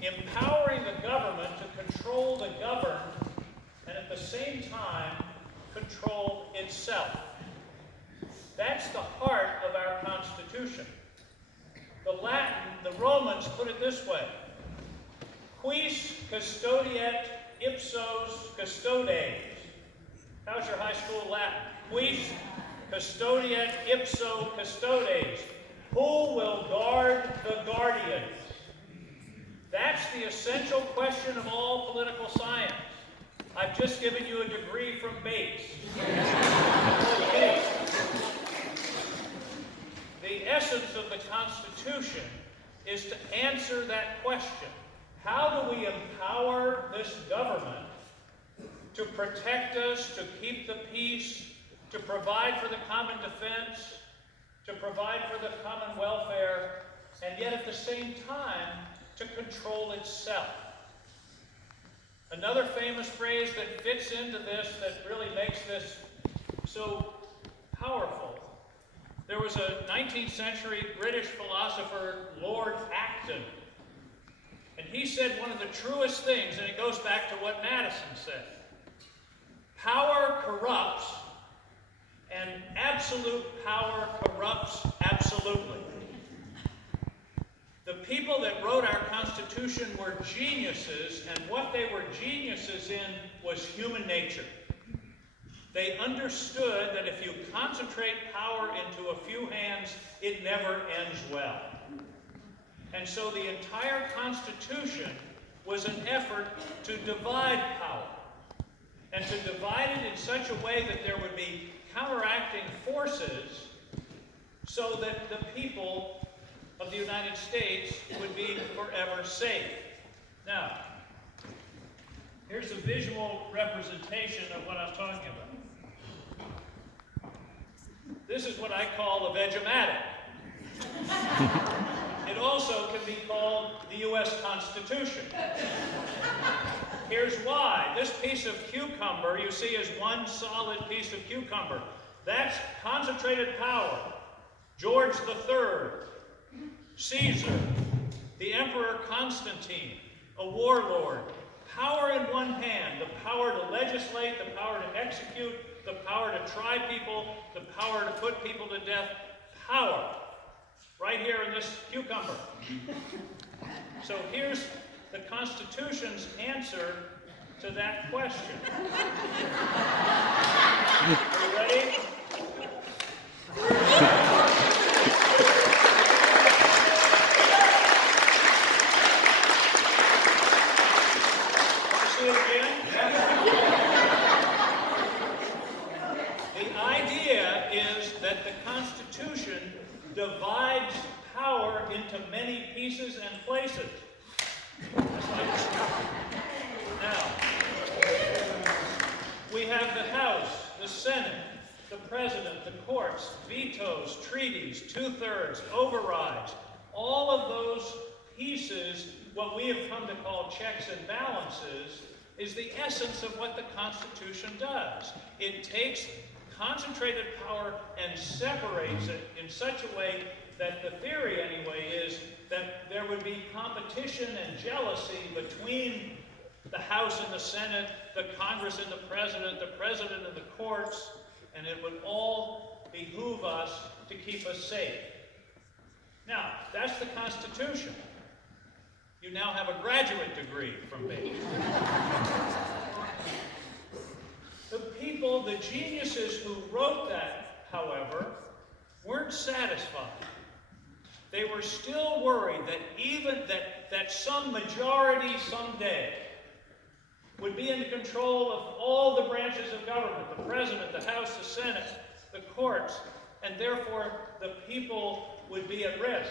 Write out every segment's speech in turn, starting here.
empowering the government to control the governed and at the same time control itself. That's the heart of our Constitution. The Romans put it this way: quis custodiet ipsos custodes. How's your high school Latin? Quis custodiet ipso custodes. Who will guard the guardians? That's the essential question of all political science. I've just given you a degree from Bates. The essence of the Constitution is to answer that question. How do we empower this government to protect us, to keep the peace, to provide for the common defense, to provide for the common welfare, and yet at the same time to control itself? Another famous phrase that fits into this, that really makes this so powerful. There was a 19th century British philosopher, Lord Acton, and he said one of the truest things, and it goes back to what Madison said: power corrupts, and absolute power corrupts absolutely. The people that wrote our Constitution were geniuses, and what they were geniuses in was human nature. They understood that if you concentrate power into a few hands, it never ends well. And so the entire Constitution was an effort to divide power, and to divide it in such a way that there would be counteracting forces so that the people of the United States would be forever safe. Now, here's a visual representation of what I'm talking about. This is what I call a Vegematic. It also can be called the U.S. Constitution. Here's why. This piece of cucumber you see is one solid piece of cucumber. That's concentrated power. George III, Caesar, the Emperor Constantine, a warlord. Power in one hand, the power to legislate, the power to execute, the power to try people, the power to put people to death. Power. Right here in this cucumber. So here's the Constitution's answer to that question. Are you ready? See it again? The idea is that the Constitution divides power into many pieces and places. Now, we have the House, the Senate, the President, the courts, vetoes, treaties, two-thirds, overrides. All of those pieces, what we have come to call checks and balances, is the essence of what the Constitution does. It takes concentrated power and separates it in such a way that the theory, anyway, is that there would be competition and jealousy between the House and the Senate, the Congress and the President and the courts, and it would all behoove us to keep us safe. Now, that's the Constitution. You now have a graduate degree from me. The people, the geniuses who wrote that, however, weren't satisfied. They were still worried that even that some majority someday would be in control of all the branches of government, the President, the House, the Senate, the courts, and therefore the people would be at risk.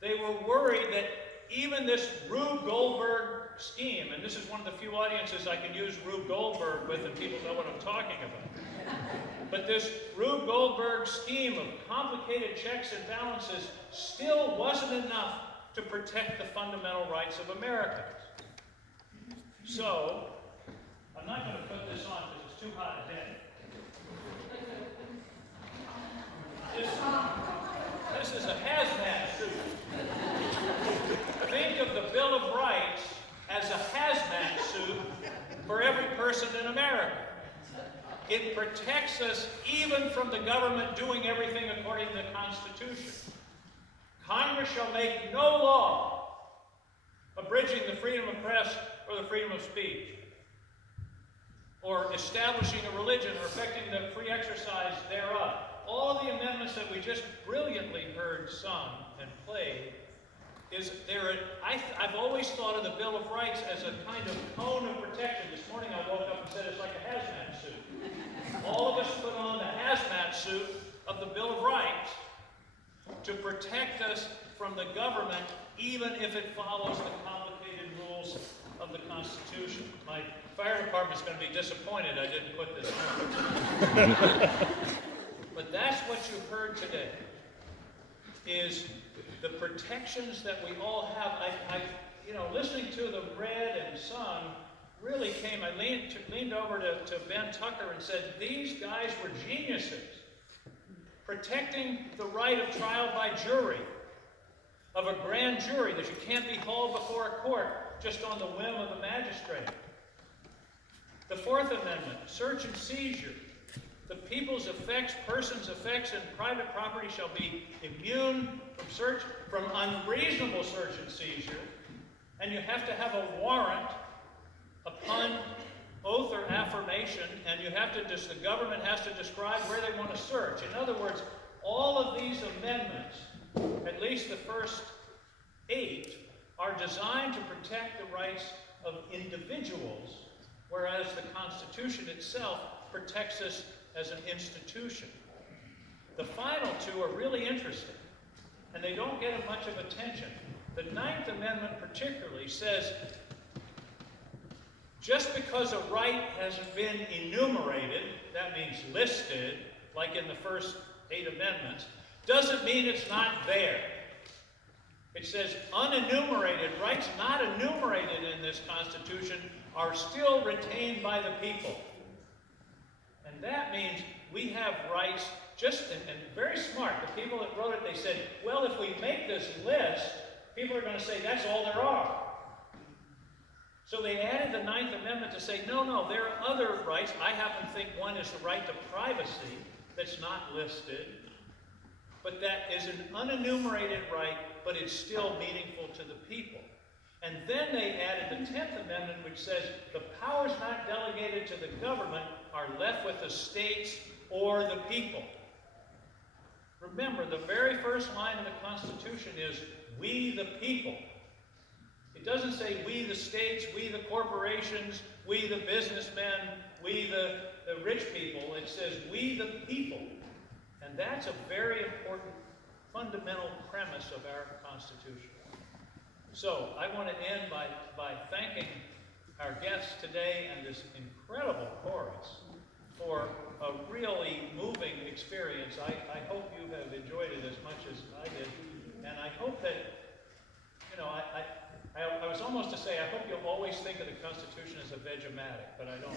They were worried that even this Rube Goldberg scheme, and this is one of the few audiences I can use Rube Goldberg with and people know what I'm talking about. But this Rube Goldberg scheme of complicated checks and balances still wasn't enough to protect the fundamental rights of Americans. So, I'm not going to put this on because it's too hot a day. This is a hazmat suit. Think of protects us even from the government doing everything according to the Constitution. Congress shall make no law abridging the freedom of press or the freedom of speech, or establishing a religion or affecting the free exercise thereof. All the amendments that we just brilliantly heard sung and played is there. I've always thought of the Bill of Rights as a kind of cone of protection. This morning I woke up and said it's like a hazmat suit. All of us put on the hazmat suit of the Bill of Rights to protect us from the government, even if it follows the complicated rules of the Constitution. My fire department's going to be disappointed I didn't put this on. But that's what you heard today, is the protections that we all have. Listening to them read and sung really came. I leaned over to Ben Tucker and said, these guys were geniuses. Protecting the right of trial by jury, of a grand jury, that you can't be hauled before a court just on the whim of the magistrate. The Fourth Amendment, search and seizure. The people's effects, persons' effects, and private property shall be immune from unreasonable search and seizure, and you have to have a warrant upon oath or affirmation, and the government has to describe where they want to search. In other words, all of these amendments, at least the first 8, are designed to protect the rights of individuals, whereas the Constitution itself protects us as an institution. The final 2 are really interesting, and they don't get much of attention. The 9th Amendment particularly says, just because a right hasn't been enumerated, that means listed, like in the first 8 amendments, doesn't mean it's not there. It says unenumerated rights not enumerated in this Constitution are still retained by the people. And that means we have rights, and very smart. The people that wrote it, they said, well, if we make this list, people are going to say that's all there are. So they added the 9th Amendment to say, no, there are other rights. I happen to think one is the right to privacy that's not listed, but that is an unenumerated right, but it's still meaningful to the people. And then they added the 10th Amendment, which says the powers not delegated to the government are left with the states or the people. Remember, the very first line of the Constitution is, we the people. It doesn't say we the states, we the corporations, we the businessmen, we the rich people. It says we the people. And that's a very important fundamental premise of our Constitution. So I want to end by thanking our guests today and this incredible chorus for a really moving experience. I hope you have enjoyed it as much as I did. And I hope that, I was almost to say, I hope you'll always think of the Constitution as a Vegematic, but I don't.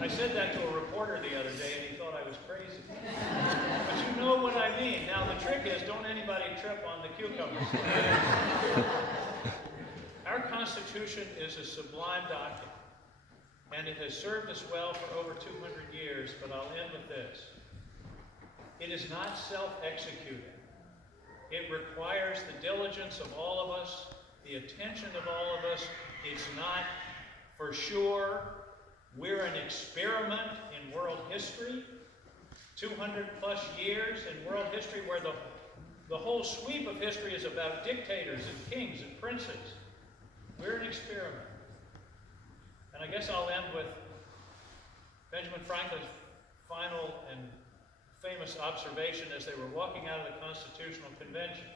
I said that to a reporter the other day, and he thought I was crazy. But you know what I mean. Now, the trick is, don't anybody trip on the cucumbers. Our Constitution is a sublime document, and it has served us well for over 200 years, but I'll end with this. It is not self-executing. It requires the diligence of all of us, the attention of all of us. It's not, for sure, we're an experiment in world history, 200 plus years in world history where the whole sweep of history is about dictators and kings and princes. We're an experiment. And I guess I'll end with Benjamin Franklin's final and famous observation as they were walking out of the Constitutional Convention.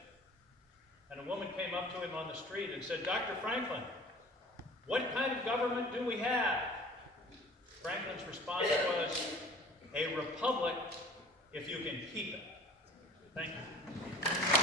And a woman came up to him on the street and said, Dr. Franklin, what kind of government do we have? Franklin's response was, a republic if you can keep it. Thank you.